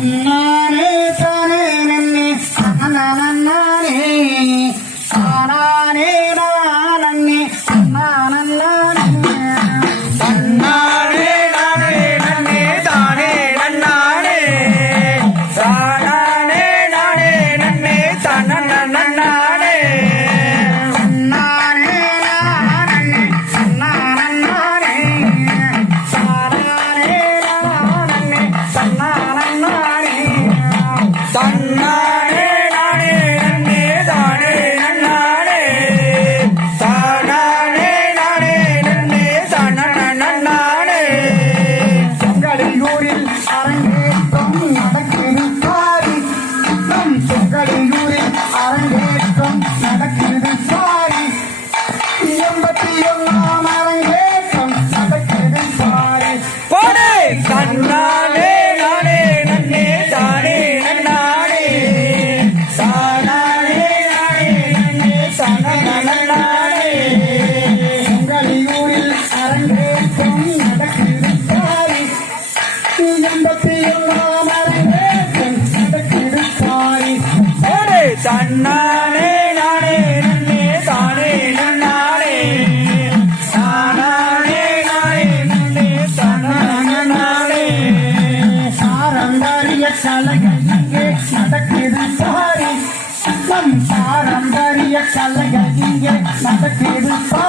no. I of here. கலைகள் இங்கே நடக்குது சாரி நம் பாரம்பரிய கலைகள் இங்கே நடக்குது சாரி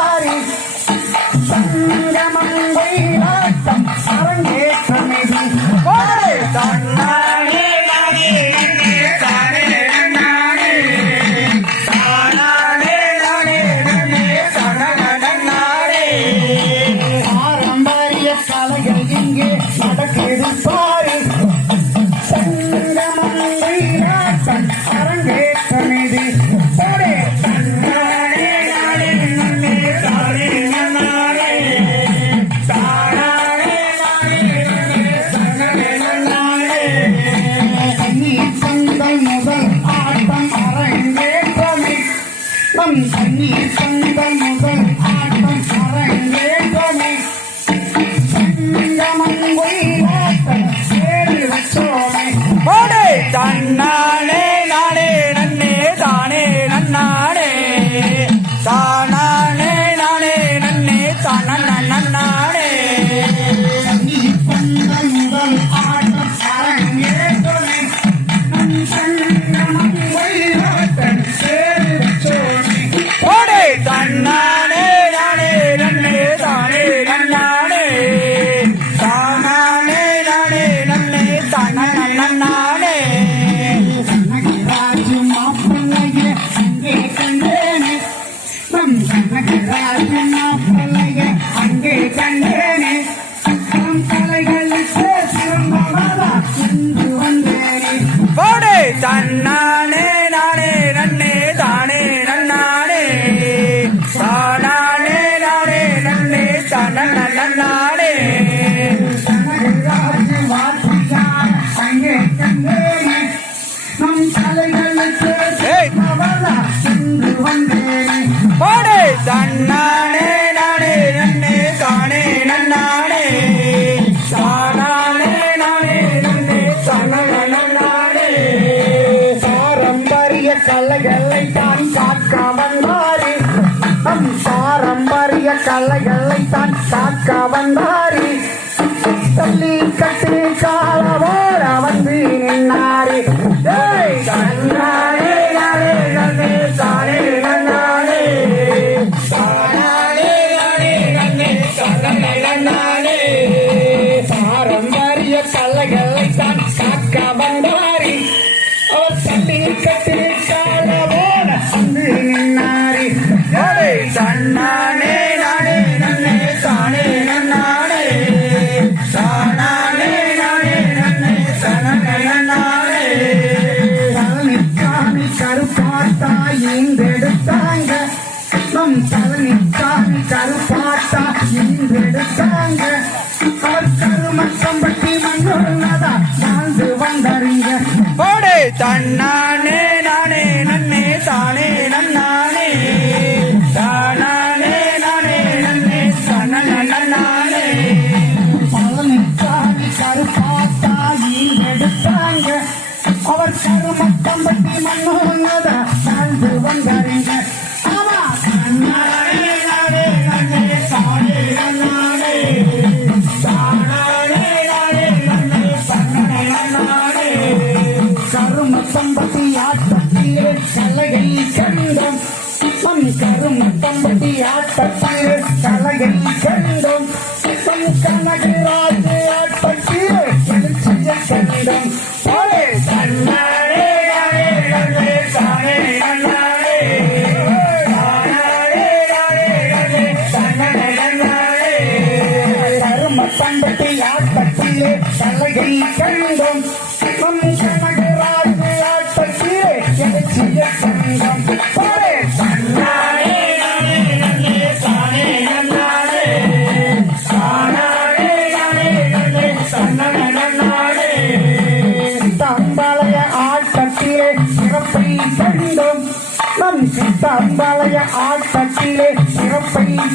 போடு. தன்னானே நானே நன்னே தானே நன்னானே. தானானே நானே நன்னே தன நன்னானே. போடு. தன்னானே Kandari, Kali Kati Kala Vaha. ஒருத்தர் மட்டும் பற்றி மண்ணுள்ளதா வாழ்ந்து வந்தறிங்க ஓடே தன்னானே நானே நன்னே தானே நன்னானே. தானானே நானே நன்னே தன நன்னானே பழனிக்காரி கருப்பாத்தா நீ எடுத்தாங்க. அவர் கருமட்டம் பற்றி மண்ணுள்ளதா கண்டியாட்டத்தில் கலையை கண்டோம்.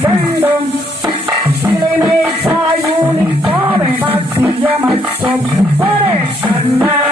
freedom. Feeling it's a uniform, but I'm much so protection now.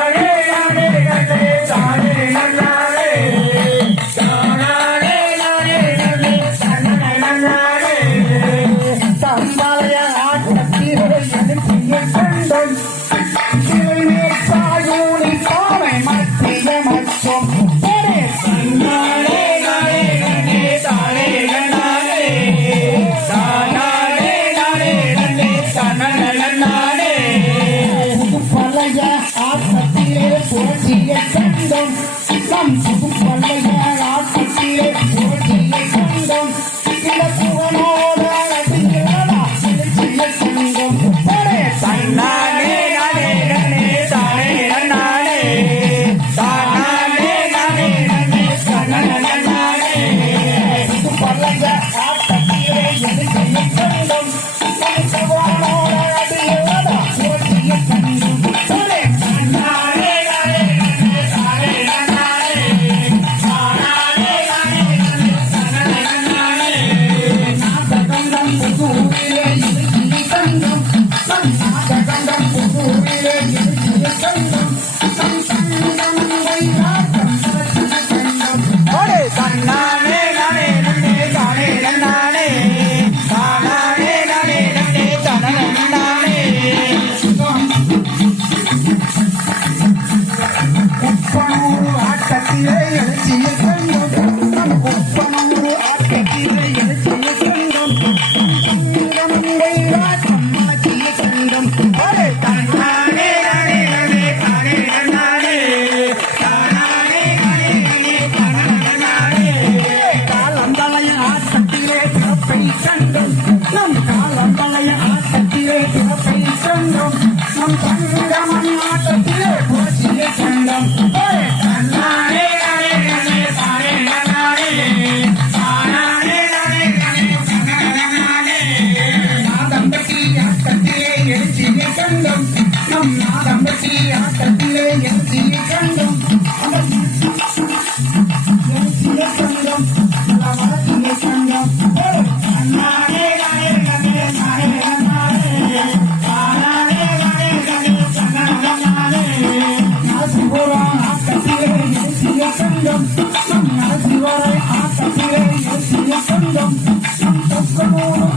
amor.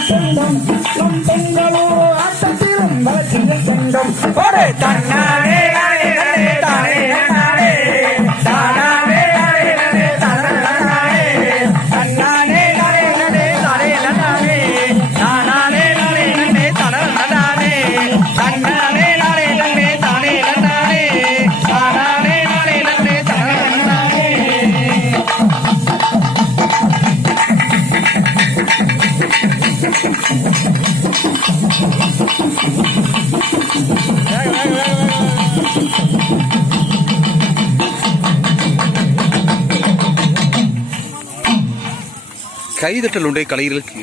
சொந்தம் நம் பெங்களூர் ஆட்டத்திலும் வளர்ச்சியில் சொந்தம் தன்னாரே கைதட்டல் உண்டே கலைஞர்களுக்கு